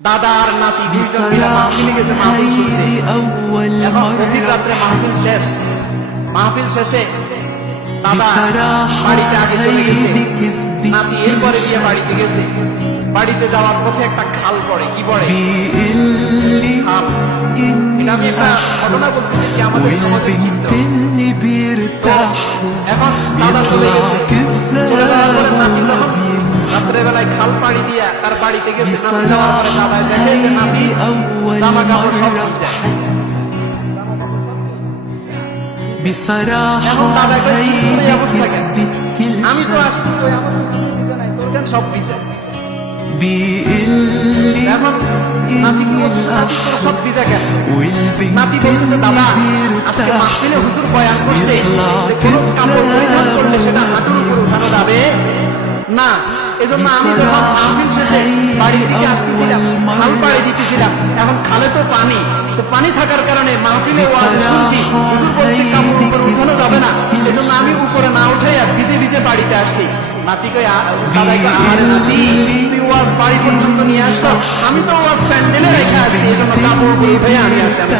দাদা আর নাতি দুইজন মিলে মাহফিলে গেছে মাহফিল শুনতে। এখন গভীর রাত্রে মাহফিল শেষ। মাহফিল শেষে দাদা বাড়িতে আগে চলে গেছে, নাতি এরপরে গিয়ে বাড়িতে গেছে। বাড়িতে যাওয়ার পথে একটা খাল পড়ে। কি পড়ে? খাল। এটা আমি একটা ঘটনা বলতেছি কি আমাদের সমাজের চিত্র। তো এখন দাদা চলে গেছে, চলে যাওয়ার পরে নাতি যখন রাত্রে বেলায় খাল পাড়ি দিয়া তার বাড়িতে গেছে, নাতি যাওয়ার পরে দাদা দেখে যে নাতি জামা কাপড় সব ভিজে। এখন দাদা কয় কি করে এই অবস্থা কেন? আমি তো আসছি কই আমার ভিজে নাই, তোর কেন সব ভিজে? এখন নাতি কি বলতেছে, নাতি তোর সব ভিজে কেন? নাতি বলতেছে দাদা আজকে মাহফিলে হুজুর বয়ান করছে যে কোন কাপড় পরিধান করলে সেটা হাঁটুর উপর উঠানো যাবে না। এজন্য আমি যখন মাহফিল শেষে বাড়ির দিকে আসতেছিলাম, খাল পাড়ি দিতেছিলাম। এখন খালে তো পানি, তো পানি থাকার কারণে মাহফিলে ওয়াজ শুনছি হুজুর বলছে কাপড় উপর উঠানো যাবে না, এজন্য আমি উপরে না উঠে আর ভিজে ভিজে বাড়িতে আসছি। নাতি কই দাদাই কই আরে নাতি তুই ওয়াজ বাড়ি পর্যন্ত নিয়ে আসছস, আমি তো ওয়াজ প্যান্ডেলে রেখে আসছি, এজন্য কাপড় উপর উঠে আমি আসলাম।